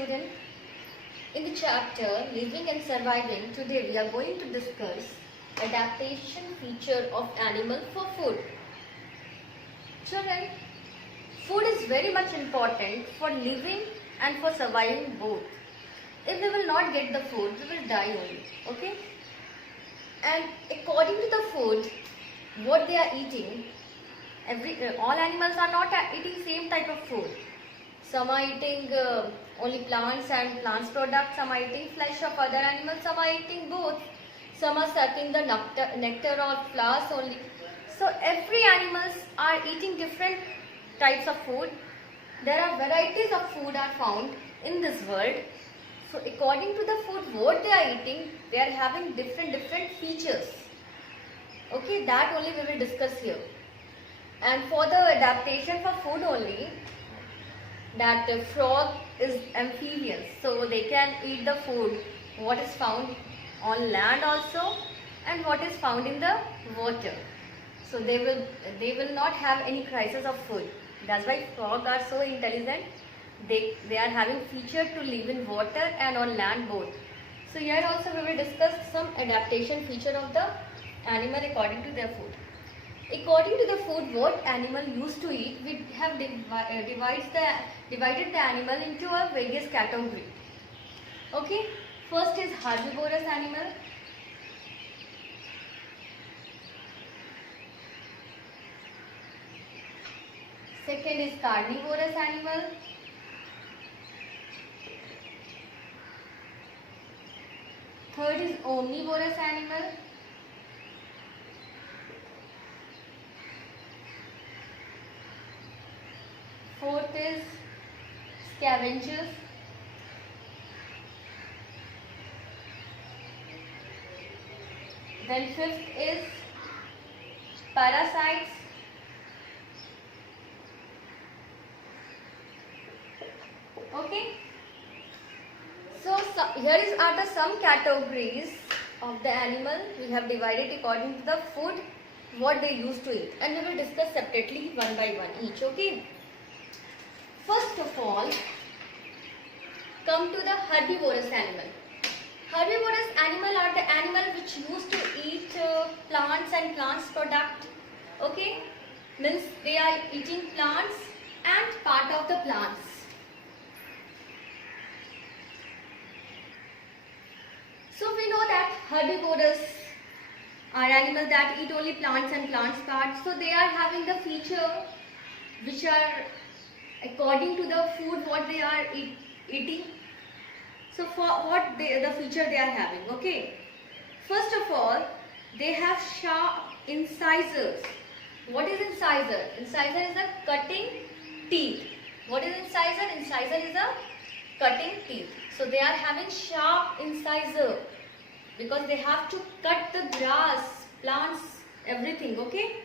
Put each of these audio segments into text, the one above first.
student. In the chapter Living and Surviving, today we are going to discuss adaptation feature of animal for food. Children, food is very much important for living and for surviving both. If we will not get the food, we will die only. Okay? And according to the food, what they are eating, all animals are not eating same type of food. Some are eating only plants and plants products, some are eating flesh of other animals, some are eating both. Some are sucking the nectar or flowers only. So every animals are eating different types of food. There are varieties of food are found in this world. So according to the food what they are eating, they are having different features. Okay, that only we will discuss here. And for the adaptation for food only, that frog is amphibians, so they can eat the food what is found on land also and what is found in the water. So they will not have any crisis of food. That's why frogs are so intelligent. They are having feature to live in water and on land both. So here also we will discuss some adaptation feature of the animal according to their food. According to the food what animal used to eat, we have divided the animal into a various category. Okay, first is herbivorous animal. Second is carnivorous animal. Third is omnivorous animal. Fourth is scavengers. Then fifth is parasites. Okay. So here are the some categories of the animal we have divided according to the food what they used to eat, and we will discuss separately one by one each. Okay. First of all, come to the herbivorous animal. Herbivorous animal are the animal which used to eat plants and plants product. Okay, means they are eating plants and part of the plants. So we know that herbivorous are animals that eat only plants and plants parts. So they are having the feature which are according to the food what they are eating. So for what the feature they are having. Okay, first of all, they have sharp incisors. What is incisor? Incisor is a cutting teeth. What is incisor? Incisor is a cutting teeth. So they are having sharp incisor because they have to cut the grass, plants, everything. Okay.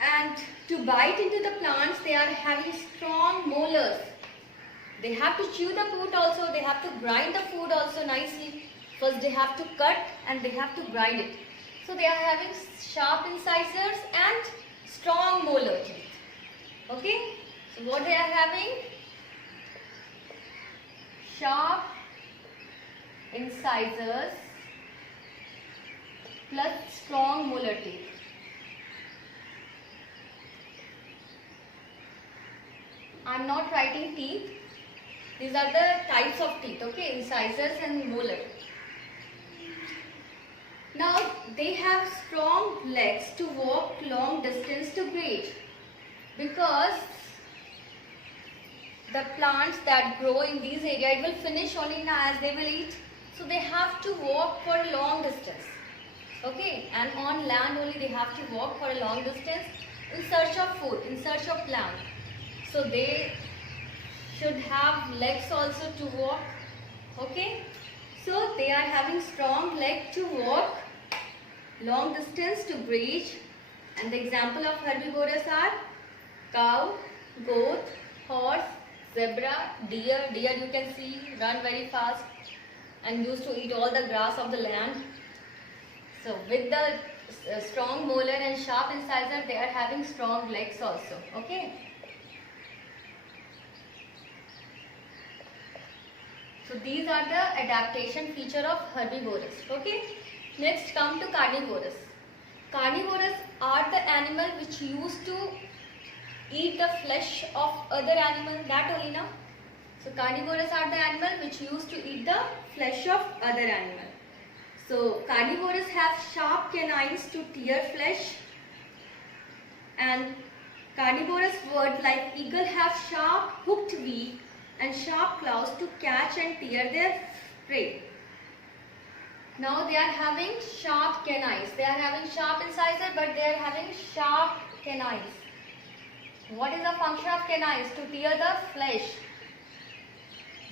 And to bite into the plants, they are having strong molars. They have to chew the food also, they have to grind the food also nicely. First they have to cut and they have to grind it. So they are having sharp incisors and strong molar teeth. Okay. So what they are having? Sharp incisors plus strong molar teeth. I am not writing teeth. These are the types of teeth, okay, incisors and molar. Now they have strong legs to walk long distance to graze, because the plants that grow in these areas will finish only as they will eat. So they have to walk for a long distance. Okay, and on land only they have to walk for a long distance in search of food, in search of plant. So they should have legs also to walk. Okay. So they are having strong leg to walk long distance to graze. And the example of herbivorous are cow, goat, horse, zebra, deer. Deer you can see run very fast and used to eat all the grass of the land. So with the strong molar and sharp incisor, they are having strong legs also. Okay. So these are the adaptation feature of herbivorous. Okay. Next come to carnivorous. Carnivorous are the animal which used to eat the flesh of other animal. That only now. So carnivorous are the animal which used to eat the flesh of other animal. So carnivorous have sharp canines to tear flesh, and carnivorous birds like eagle have sharp hooked beak and sharp claws to catch and tear their prey. Now they are having sharp canines. They are having sharp incisor, but they are having sharp canines. What is the function of canines? To tear the flesh.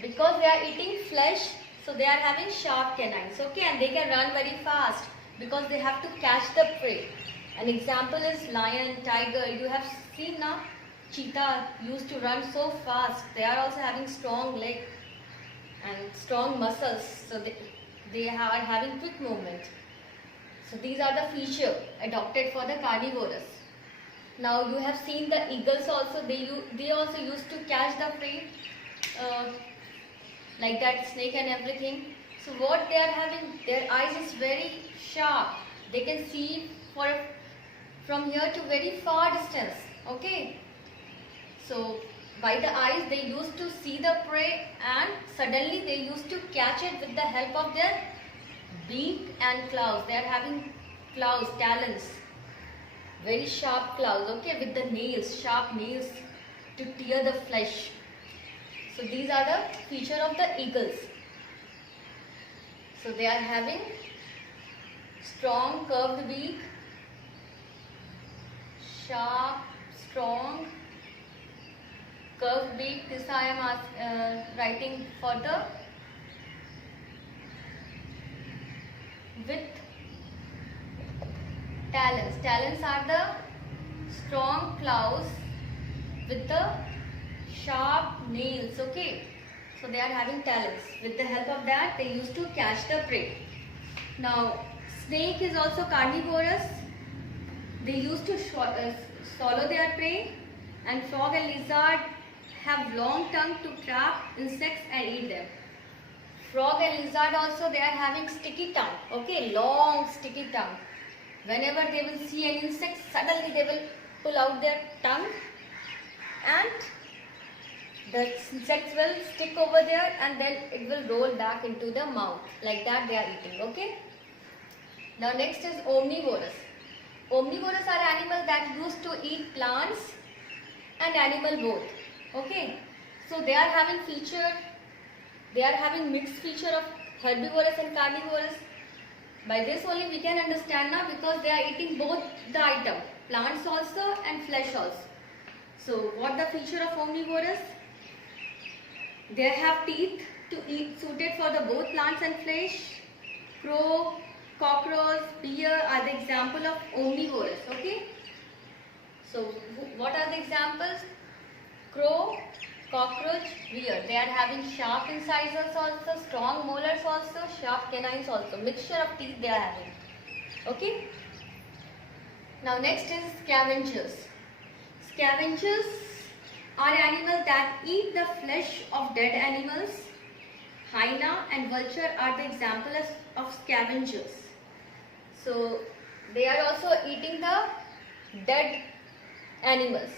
Because they are eating flesh, so they are having sharp canines. Okay, and they can run very fast because they have to catch the prey. An example is lion, tiger. You have seen now, cheetah used to run so fast. They are also having strong leg and strong muscles, so they are having quick movement. So these are the feature adopted for the carnivorous. Now you have seen the eagles also. They also used to catch the prey, like that snake and everything. So what they are having, their eyes is very sharp. They can see from here to very far distance. Okay. So by the eyes they used to see the prey, and suddenly they used to catch it with the help of their beak and claws. They are having claws, talons, very sharp claws, okay, with the nails, sharp nails to tear the flesh. So these are the feature of the eagles. So they are having strong curved beak, sharp, strong curved beak. This I am writing for the with talons. Talons are the strong claws with the sharp nails. Okay, so they are having talons. With the help of that, they used to catch the prey. Now, snake is also carnivorous. They used to swallow their prey, and frog and lizard have long tongue to trap insects and eat them. Frog and lizard also, they are having sticky tongue. Okay, long sticky tongue. Whenever they will see an insect, suddenly they will pull out their tongue, and the insects will stick over there, and then it will roll back into the mouth. Like that they are eating. Okay. Now next is omnivorous. Omnivorous are animals that used to eat plants and animal both. Okay. So they are having mixed feature of herbivorous and carnivorous. By this only we can understand now, because they are eating both the item, plants also and flesh also. So what the feature of omnivorous? They have teeth to eat suited for the both plants and flesh. Crow, cockroach, bear are the example of omnivorous. Okay. So what are the examples? Crow, cockroach, bear. They are having sharp incisors also, strong molars also, sharp canines also. Mixture of teeth they are having. Okay. Now next is scavengers. Scavengers are animals that eat the flesh of dead animals. Hyena and vulture are the examples of scavengers. So they are also eating the dead animals.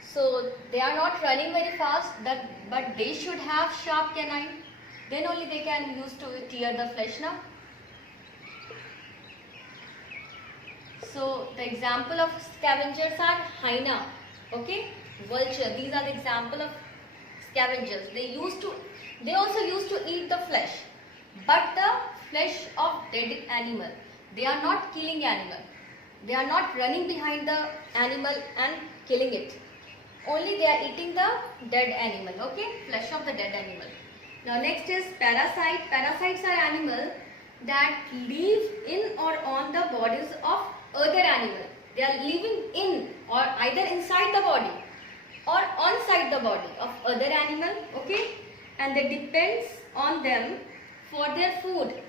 So they are not running very fast, but they should have sharp canine. Then only they can use to tear the flesh now. So the example of scavengers are hyena, okay, vulture. These are the example of scavengers. They also used to eat the flesh, but the flesh of dead animal. They are not killing animal. They are not running behind the animal and killing it. Only they are eating the dead animal, okay, flesh of the dead animal. Now next is parasite. Parasites are animals that live in or on the bodies of other animal. They are living in or either inside the body or on side the body of other animal, okay, and they depends on them for their food.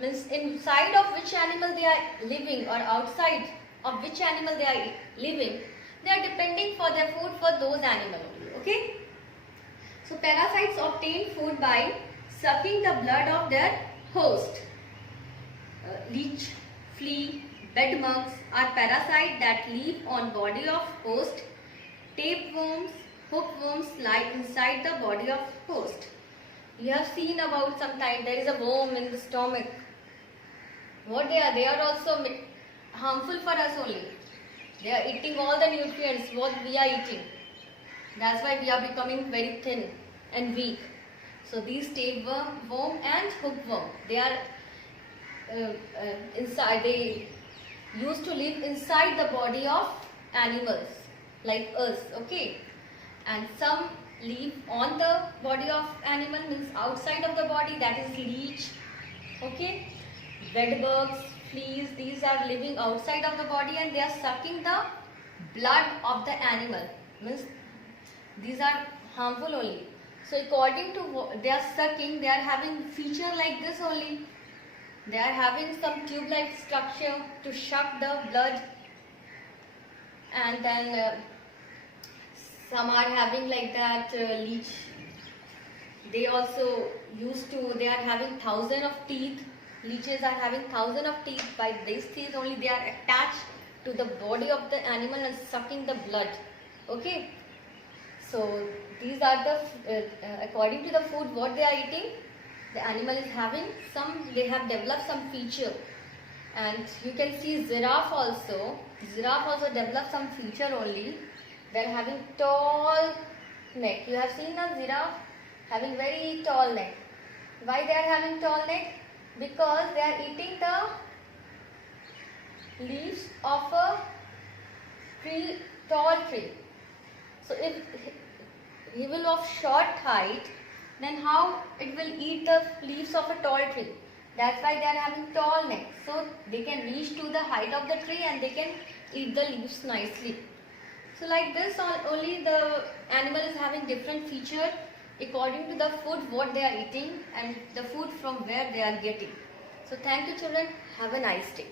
Means inside of which animal they are living or outside of which animal they are living, they are depending for their food for those animals only, okay. So parasites obtain food by sucking the blood of their host. Leech, flea, bedbugs are parasites that live on body of host. Tapeworms, hookworms lie inside the body of host. You have seen about sometime there is a worm in the stomach. What they are? They are also harmful for us only. They are eating all the nutrients what we are eating. That's why we are becoming very thin and weak. So these tapeworm, worm and hookworm, they are inside. They used to live inside the body of animals like us. Okay, and some live on the body of animal, means outside of the body, that is leech. Okay, bedbugs, fleas, these are living outside of the body and they are sucking the blood of the animal, means these are harmful only. So according to what they are sucking, they are having feature like this only. They are having some tube like structure to suck the blood, and then some are having like that leech. They also used to, they are having thousands of teeth. Leeches are having thousands of teeth. By these teeth only they are attached to the body of the animal and sucking the blood. Okay. So these are the, according to the food what they are eating, the animal is having some, they have developed some feature. And you can see giraffe also developed some feature only. They are having tall neck. You have seen a giraffe having very tall neck. Why they are having tall neck? Because they are eating the leaves of a tree, tall tree. So if he will of short height, then how it will eat the leaves of a tall tree? That's why they are having tall neck. So they can reach to the height of the tree and they can eat the leaves nicely. So like this only the animal is having different feature according to the food what they are eating and the food from where they are getting. So thank you children. Have a nice day.